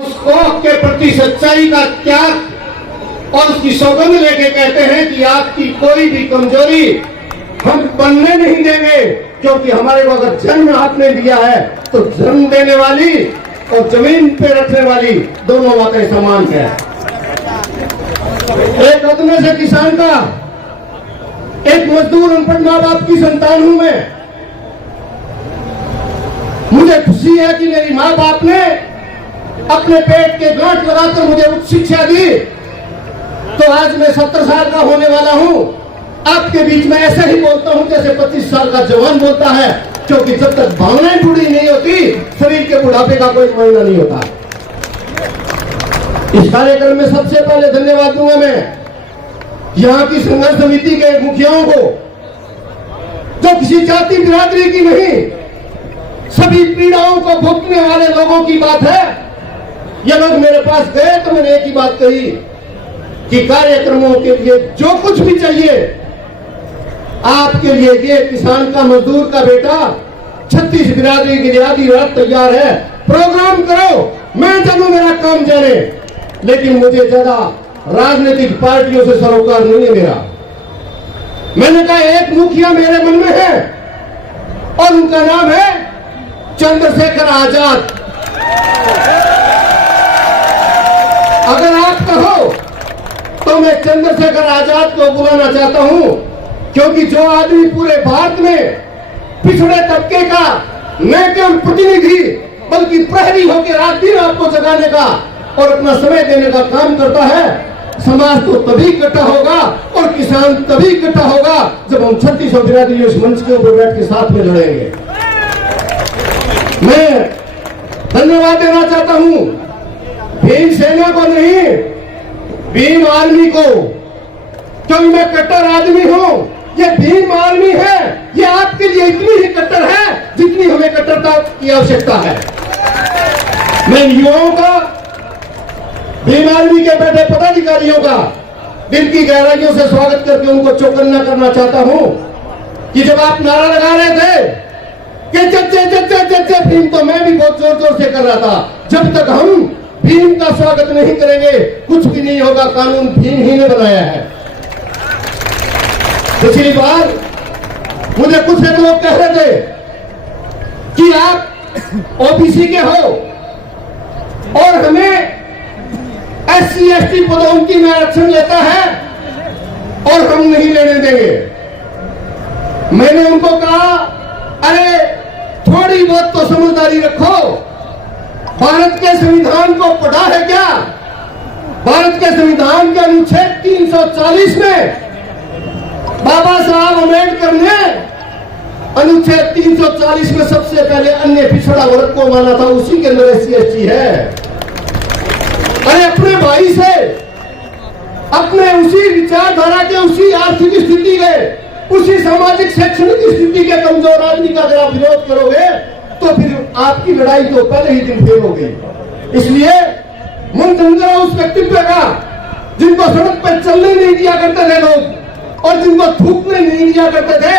उसको के प्रति सच्चाई का त्याग और उसकी सौगंध लेके कहते हैं कि आपकी कोई भी कमजोरी हम बनने नहीं देंगे, क्योंकि हमारे को अगर जन्म आपने दिया है तो जन्म देने वाली और जमीन पे रखने वाली दोनों बातें समान है। एक अदने से किसान का, एक मजदूर अनपढ़ माँ बाप की संतान हूं मैं। मुझे खुशी है कि मेरी माँ बाप ने अपने पेट के गांठ लगाकर मुझे उच्च शिक्षा दी, तो आज मैं 70 साल का होने वाला हूं। आपके बीच में ऐसा ही बोलता हूं जैसे 25 साल का जवान बोलता है, क्योंकि जब तक भावनाएं पूरी नहीं होती शरीर के बुढ़ापे का कोई मायना नहीं होता। इस कार्यक्रम में सबसे पहले धन्यवाद दूंगा मैं यहां की संघर्ष समिति के मुखियाओं को, जो किसी जाति बिरादरी की नहीं, सभी पीड़ाओं को भुगतने वाले लोगों की बात है। ये लोग मेरे पास गए तो मैंने एक ही बात कही कि कार्यक्रमों के लिए जो कुछ भी चाहिए आपके लिए, ये किसान का, मजदूर का बेटा 36 बिरादरी के लिए आधी रात तैयार है, प्रोग्राम करो, मैं जानू मेरा काम जाने। लेकिन मुझे ज्यादा राजनीतिक पार्टियों से सरोकार नहीं है मेरा। मैंने कहा एक मुखिया मेरे मन में है और उनका नाम है चंद्रशेखर आजाद। अगर आप कहो तो मैं चंद्रशेखर आजाद को बुलाना चाहता हूं, क्योंकि जो आदमी पूरे भारत में पिछड़े तबके का न केवल प्रतिनिधि बल्कि प्रहरी होकर रात दिन आपको जगाने का और अपना समय देने का काम करता है, समाज तो तभी इकट्ठा होगा और किसान तभी इकट्ठा होगा जब हम 36 बिरादरी उस मंच के ऊपर बैठ के साथ में लड़ेंगे। मैं धन्यवाद देना चाहता हूं भीम सेना को नहीं, भीम आर्मी को, क्योंकि मैं कट्टर आदमी हूं। ये भीम आर्मी है, ये आपके लिए इतनी ही कट्टर है जितनी हमें कट्टरता की आवश्यकता है। मैं युवाओं का, भीम आर्मी के बैठे पदाधिकारियों का दिल की गहराइयों से स्वागत करके उनको चौकन्ना करना चाहता हूं कि जब आप नारा लगा रहे थे कि जच्चे जच्चे जच्चे भीम, तो मैं भी बहुत जोर जोर से कर रहा था। जब तक हम भीम का स्वागत नहीं करेंगे कुछ भी नहीं होगा, कानून भीम ही ने बनाया है। पिछली बार मुझे कुछ एक लोग कह रहे थे कि आप ओबीसी के हो और हमें SC ST पदोन्नति में आरक्षण लेता है और हम नहीं लेने देंगे। मैंने उनको कहा, अरे थोड़ी बहुत तो समझदारी रखो। भारत के संविधान को पढ़ा है क्या? भारत के संविधान के अनुच्छेद 340 में बाबा साहब अम्बेडकर ने अनुच्छेद 340 में सबसे पहले अन्य पिछड़ा वर्ग को माना था, उसी के अंदर SC ST है। अरे अपने भाई से, अपने उसी विचारधारा के, उसी आर्थिक स्थिति के, उसी सामाजिक शैक्षणिक स्थिति के कमजोर आदमी का अगर आप विरोध करोगे तो फिर आपकी लड़ाई तो पहले ही दिन फेल हो गई। इसलिए मन समझो उस व्यक्तित्व का जिनको सड़क पर चलने नहीं दिया करते थे लोग और जिनको थूकने नहीं दिया करते थे,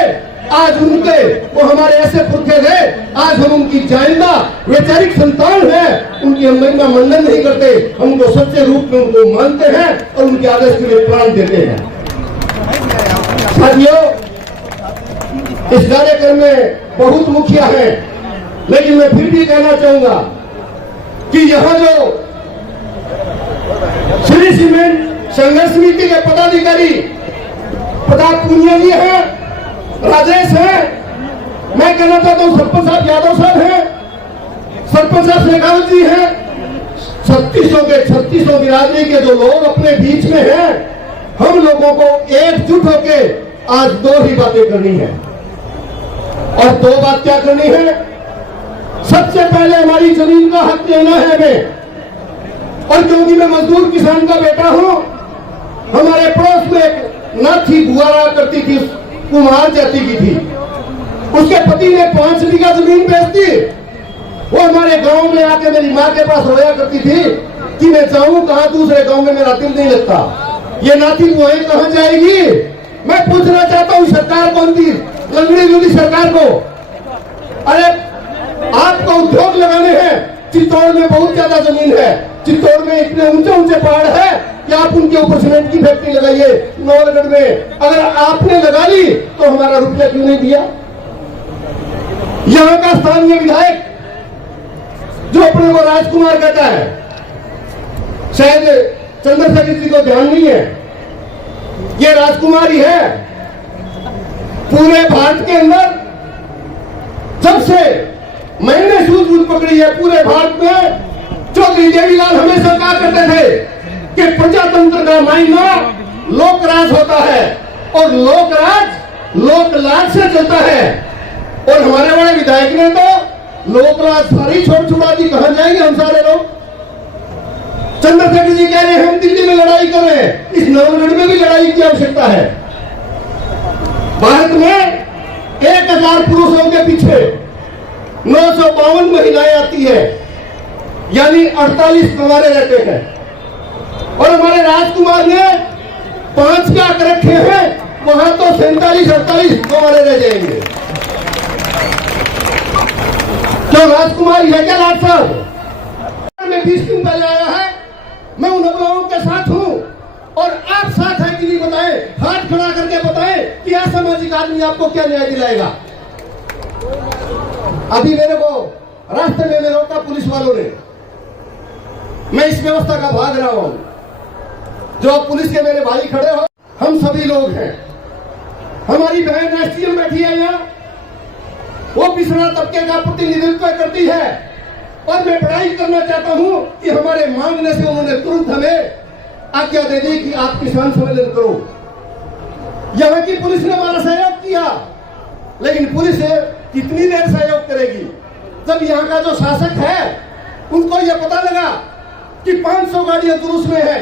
आज उनके, वो हमारे ऐसे पुरखे थे, आज हम उनकी जाइंदा वैचारिक संतान है, उनकी हम महिमा मंडन नहीं करते, हम उनको सच्चे रूप में उनको मानते हैं और उनके आदेश के लिए प्राण देते हैं। साथियों, इस कार्यक्रम में बहुत मुखिया है, लेकिन मैं फिर भी कहना चाहूंगा कि यहां जो श्री सीमेंट संघर्ष समिति के पदाधिकारी प्रताप पुनिया जी हैं, राजेश हैं, मैं कहना चाहता हूं सरपंच साहब यादव साहब हैं, सरपंच साहब शेखावत जी हैं, 3600 बिरादरी के जो लोग अपने बीच में हैं, हम लोगों को एकजुट होकर आज दो ही बातें करनी है। और दो बात क्या करनी है? सबसे पहले हमारी जमीन का हक लेना है हमें, और क्योंकि मैं मजदूर किसान का बेटा हूं, हमारे पड़ोस में एक नाथी बुआ रहा करती थी, कुम्हार जाति की थी, उसके पति ने 5 बीघा जमीन बेच दी। वो हमारे गांव में आके मेरी माँ के पास रोया करती थी कि मैं जाऊं कहां, दूसरे गांव में मेरा दिल नहीं लगता, ये नाथी बुआएं कहां जाएगी। मैं पूछना चाहता हूं सरकार कौन थी, लंगड़ी लूली सरकार को, अरे आपको उद्योग लगाने हैं, चित्तौड़ में बहुत ज्यादा जमीन है, चित्तौड़ में इतने ऊंचे ऊंचे पहाड़ है कि आप उनके ऊपर सीमेंट की फैक्ट्री लगाइए। नौलगढ़ में अगर आपने लगा ली तो हमारा रुपया क्यों नहीं दिया? यहां का स्थानीय विधायक जो अपने को राजकुमार कहता है, शायद चंद्रशेखर जी को ध्यान नहीं है, ये राजकुमार ही है। पूरे भारत के अंदर जब से मैंने सूझबूझ पकड़ी है, पूरे भारत में चौधरी देवीलाल हमेशा कहा करते थे कि प्रजातंत्र का मायना लोकराज होता है और लोकराज लोकलाज से चलता है। और हमारे बड़े विधायक ने तो लोकराज सारी छोड़ छुड़ा दी, कहां जाएंगे हम सारे लोग? चंद्रशेखर जी कह रहे हैं हम दिल्ली में लड़ाई कर रहे हैं, इस नवगढ़ में भी लड़ाई की आवश्यकता है। भारत में 1000 पुरुषों के पीछे 952 महिलाएं आती है, यानी 48 गंवारे रहते हैं। और हमारे राजकुमार ने 5 का कर रखे हैं, वहां तो 47-48 गंवारे रह जाएंगे। तो राजकुमार है क्या लाट साहब? मैं 20 दिन पहले आया है, मैं उन अगुवाओं के साथ हूं और आप साथ है कि नहीं बताएं, हाथ खड़ा करके बताएं कि असामाजिक आदमी आपको क्या न्याय दिलाएगा। अभी मेरे को रास्ते में रोका पुलिस वालों ने, मैं इस व्यवस्था का भाग रहा हूं। जो पुलिस के मेरे भाई खड़े हो, हम सभी लोग हैं। हमारी बहन एसडीएम बैठी है यहाँ, वो पिछड़ा तबके का प्रतिनिधित्व करती है और मैं पढ़ाई करना चाहता हूं कि हमारे मांगने से उन्होंने तुरंत हमें आज्ञा दे दी कि आप किसान सम्मेलन करो। यहां की पुलिस ने हमारा सहयोग किया, लेकिन पुलिस कितनी देर सहयोग करेगी जब यहां का जो शासक है उनको यह पता लगा कि 500 गाड़ियां जुलूस में है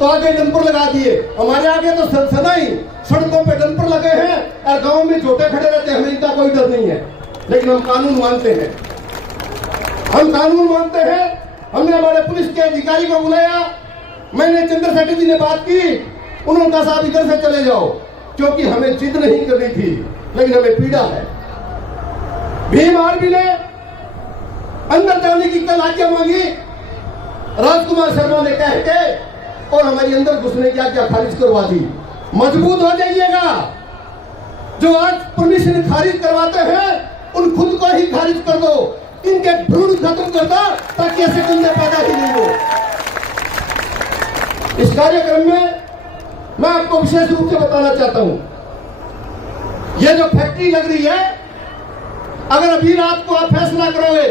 तो आगे डंपर लगा दिए। हमारे आगे तो सदा ही सड़कों पे डंपर लगे हैं और गांव में छोटे खड़े रहते हैं, हमें इनका कोई डर नहीं है। लेकिन हम कानून मानते हैं, हम कानून मानते हैं। हमने हमारे पुलिस के अधिकारी को बुलाया, मैंने चंद्रशेखर जी ने बात की, उन्होंने कहा साहब इधर से चले जाओ, क्योंकि हमें जिद नहीं करनी थी लेकिन हमें पीड़ा है। भीम आर्मी ने अंदर जाने की कल आज्ञा मांगी, राजकुमार शर्मा ने कह के और हमारी अंदर घुसने की आज्ञा खारिज करवा दी। मजबूत हो जाइएगा, जो आज परमिशन खारिज करवाते हैं उन खुद को ही खारिज कर दो, इनके भ्रूण खत्म कर दो ताकि ऐसे बंदे पैदा ही नहीं हो। इस कार्यक्रम में मैं आपको विशेष रूप से बताना चाहता हूं, यह जो फैक्ट्री लग रही है, अगर अभी रात को आप फैसला करोगे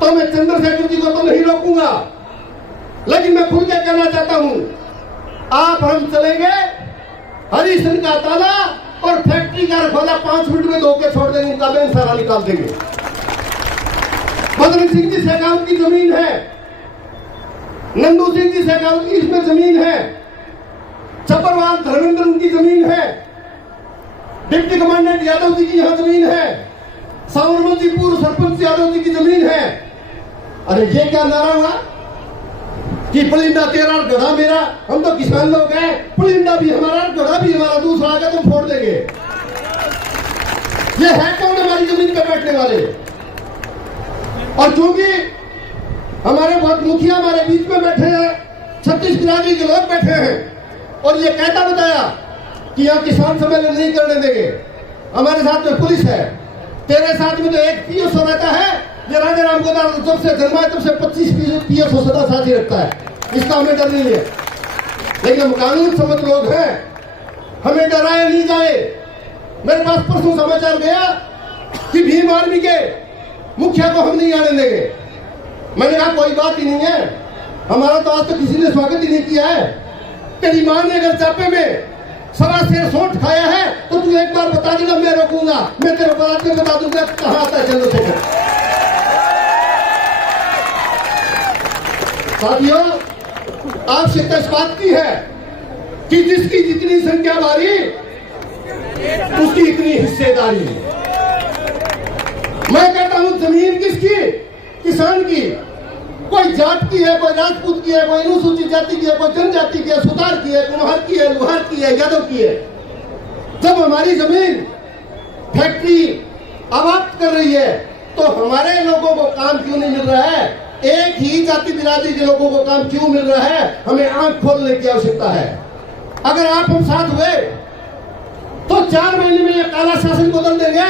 तो मैं चंद्रशेखर जी को तो नहीं रोकूंगा, लेकिन मैं खुल के कहना चाहता हूं, आप हम चलेंगे हरिशन का ताला और फैक्ट्री का रखवाला 5 मिनट में धो के छोड़ देंगे, उनका बैंक सारा निकाल देंगे। बदन सिंह जी शेखावत की जमीन है, नंदू सिंह जी शेखावत की इसमें जमीन है, छपरवाल धर्मेंद्र उनकी जमीन है, डिप्टी कमांडेंट यादव जी की यहां जमीन है, सावरमल जी पूर्व सरपंच यादव जी की जमीन है। अरे ये क्या नारा हुआ कि पुलिंदा तेरा और गधा मेरा, हम तो किसान लोग हैं, पुलिंदा भी हमारा और गधा भी हमारा, दूसरा आगे तो फोड़ देंगे। ये है कौन हमारी जमीन पे बैठने वाले? और क्योंकि हमारे बहुत मुखिया हमारे बीच में बैठे हैं, 36 बिरादरी के लोग बैठे हैं और ये कहता बताया कि यहाँ किसान सम्मेलन नहीं करने देंगे। हमारे साथ में पुलिस है, तेरे साथ में तो एक पीएसओ रहता है, ये राजा राम गोदार जब से जन्मा है तब से 25 पीएसओ सदा साथ ही रखता है, इसका हमें डर नहीं है। लेकिन हम कानून समझ लोग हैं, हमें डराया नहीं जाए। मेरे पास परसों समाचार गया कि भीम आर्मी के मुखिया को हम नहीं आने देंगे। मैंने कहा कोई बात ही नहीं है, हमारा तो आज तक किसी ने स्वागत ही नहीं किया है। तेरी मां ने अगर चापे में सवा शेर सोंठ खाया है तो तू एक बार बता देगा, मैं रोकूंगा, मैं तेरे बात में बता दूंगा कहां आता है चंद्रशेखर। साथियों, आवश्यकता इस बात की है कि जिसकी जितनी संख्या भारी उसकी इतनी हिस्सेदारी। मैं कहता हूं जमीन किसकी? किसान की। कोई जाट की है, कोई राजपूत की है, कोई अनुसूचित जाति की है, कोई जनजाति की है, सुतार की है, कुम्हार की है, लोहार की है, यादव की है। जब हमारी जमीन फैक्ट्री आबाद कर रही है तो हमारे लोगों को काम क्यों नहीं मिल रहा है? एक ही जाति बिरादरी के लोगों को काम क्यों मिल रहा है? हमें आंख खोलने की आवश्यकता है। अगर आप हम साथ हुए तो 4 महीने में ये काला शासन बदल देंगे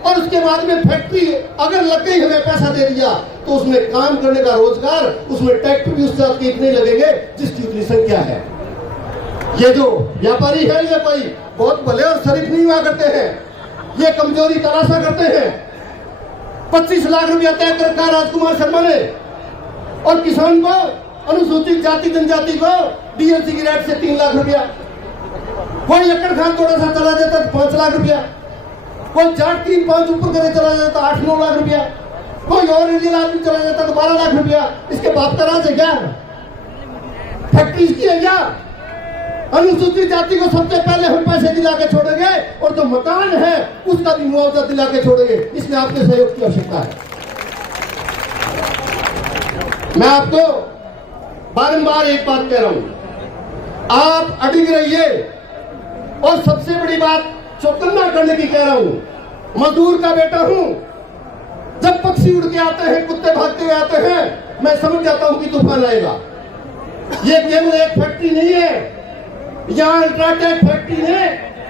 और उसके बाद में फैक्ट्री अगर लग गई, हमें पैसा दे दिया तो उसमें काम करने का रोजगार, उसमें ट्रैक्टर भी उस साथ के इतने लगेंगे जिसकी उतनी संख्या है। ये जो व्यापारी है, ये कोई बहुत भले और शरीफ नहीं हुआ करते हैं, ये कमजोरी तलाशा करते हैं। 25 लाख रुपया तय कर रखा राजकुमार शर्मा ने, और किसान को, अनुसूचित जाति जनजाति को डीएलसी की रेट से 3 लाख रुपया, कोई एकड़ खान थोड़ा सा चला जाता तो 5 लाख रुपया, कोई 4, 3, 5 ऊपर करे चला जाता 8-9 लाख रुपया, कोई और एरियल आदमी चला जाता तो 12 लाख रुपया। इसके बाप का राज है क्या? फैक्ट्री की है क्या? अनुसूचित जाति को सबसे पहले हम पैसे दिला के छोड़ेंगे और जो मकान है उसका भी मुआवजा दिला के छोड़ेंगे। इसमें आपके सहयोग की आवश्यकता है। मैं आपको बारंबार एक बात कह रहा हूं, आप अडिग रहिए। और सबसे बड़ी बात चौकन्ना करने की कह रहा हूं, मजदूर का बेटा हूं। जब पक्षी उड़ के आते हैं, कुत्ते भागते हुए आते हैं, मैं समझ जाता हूं कि तूफान आएगा। ये केवल एक फैक्ट्री नहीं है, यहाँ अल्ट्राटेक फैक्ट्री ने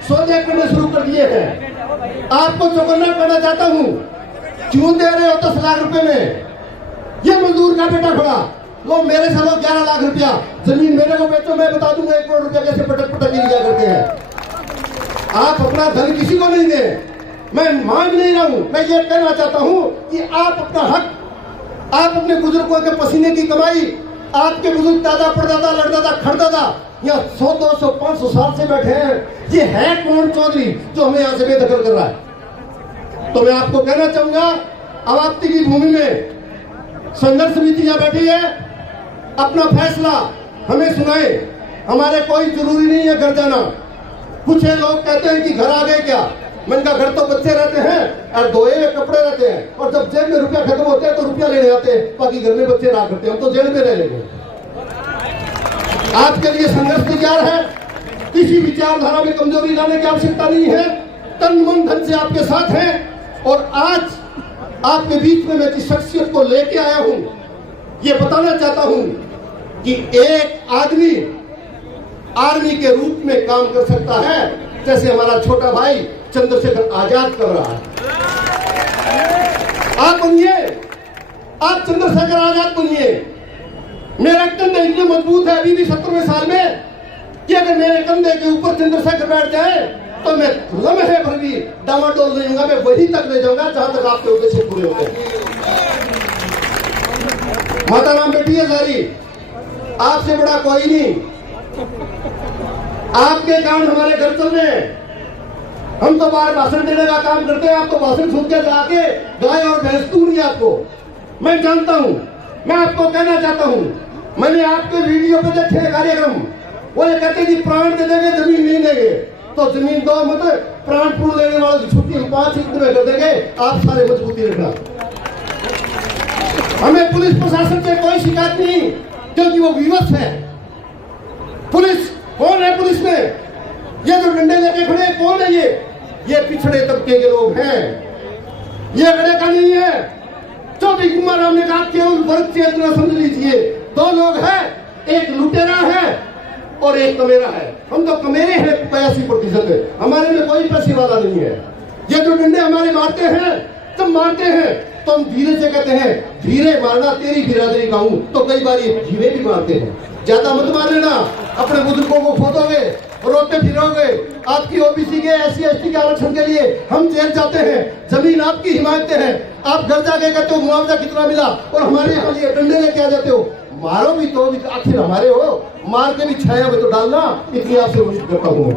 सौदे करने शुरू कर दिए हैं। आपको चौकन्ना करना चाहता हूं, क्यों दे रहे हो 10 लाख रुपए में? ये मजदूर का बेटा खड़ा, वो मेरे से लो 11 लाख रुपया, जमीन मेरे को बेचो, मैं बता दूंगा 1 करोड़ रुपया कैसे पटक पटक गिर गया करते हैं। आप अपना धन किसी को नहीं दे, मैं मांग नहीं रहा हूं। मैं ये कहना चाहता हूं कि आप अपना हक, आप अपने बुजुर्गों के पसीने की कमाई, आपके बुजुर्ग दादा परदादा लड़दादा खड़दादा यहाँ 100, 200, 500 साल से बैठे हैं। ये है कौन चौधरी जो हमें यहाँ से बेदखल कर रहा है? तो मैं आपको कहना चाहूंगा, अवाप्ती की भूमि में संघर्ष समिति यहाँ बैठी है, अपना फैसला हमें सुनाए। हमारे कोई जरूरी नहीं है घर जाना। कुछ लोग कहते हैं कि घर आ गए क्या? मैंने कहा घर तो बच्चे रहते हैं और धोए हुए कपड़े रहते हैं, और जब जेब में रुपया खत्म होते हैं तो रुपया लेने आते हैं, बाकी घर में बच्चे रहा करते हैं। हम तो जेल में रह लेंगे। आपके लिए संघर्ष तैयार है, किसी विचारधारा में कमजोरी लाने की आवश्यकता नहीं है। तन मन धन से आपके साथ हैं। और आज आपके बीच में मैं जिस शख्सियत को लेके आया हूं, ये बताना चाहता हूं कि एक आदमी आर्मी के रूप में काम कर सकता है, जैसे हमारा छोटा भाई चंद्रशेखर आजाद कर रहा है। आप बनिए, आप चंद्रशेखर आजाद बनिए। मेरा कंधे इतने मजबूत है अभी भी 70वें साल में कि अगर मेरे कंधे के ऊपर चंद्रशेखर बैठ जाए तो मैं लम्हे भर भी डामाडोल नहीं होगा, मैं वहीं तक ले जाऊंगा जहां तक आपके उद्देश्य पूरे होते हैं। माता राम बेटी है सारी, आपसे बड़ा कोई नहीं। आपके कारण हमारे घर चल रहे हैं। हम तो बाहर भाषण देने का काम करते हैं, आप तो भाषण सुन के जाके गाय और भैंस दूंगी आपको। मैं जानता हूं, मैं आपको कहना चाहता हूं, मैंने आपके वीडियो पे देखे कार्यक्रम, वो ये कहते कि प्राण दे देंगे जमीन नहीं देंगे, तो जमीन दो मत, प्राण पूर्ण लेने वालों की छुट्टी 5 हित में कर देंगे। आप सारे मजबूती रखना। हमें पुलिस प्रशासन से कोई शिकायत नहीं, क्योंकि वो विवश है। पुलिस कौन है? पुलिस में ये जो डंडे लेके खड़े कौन है? ये पिछड़े तबके के लोग हैं, ये बड़े का नहीं है। चौधरी कुमार राम ने कहा केवल वर्ग चेतना समझ लीजिए। 2 लोग हैं, एक लुटेरा है और एक कमेरा है। हम तो कमेरे हैं 85%, हमारे में कोई पैसे वाला नहीं है। ये जो डंडे हमारे मारते हैं, जब मारते हैं तो हम धीरे से कहते हैं धीरे मारना, तेरी बिरादरी का हूं, तो कई बार ये धीरे भी मारते हैं। ज्यादा मत मार लेना, अपने बुजुर्गों को खोदोगे, रोते फिरोगे। आपकी ओबीसी के SC ST के आरक्षण के लिए हम जेल जाते हैं, जमीन आपकी हिमायतें हैं। आप घर जाके कहते हो मुआवजा कितना मिला, और हमारे यहाँ ये डंडे लेके आ जाते हो। मारो भी तो आखिर हमारे हो, मार के भी छाया में तो डालना। इतनी आपसे उम्मीद करता हूँ।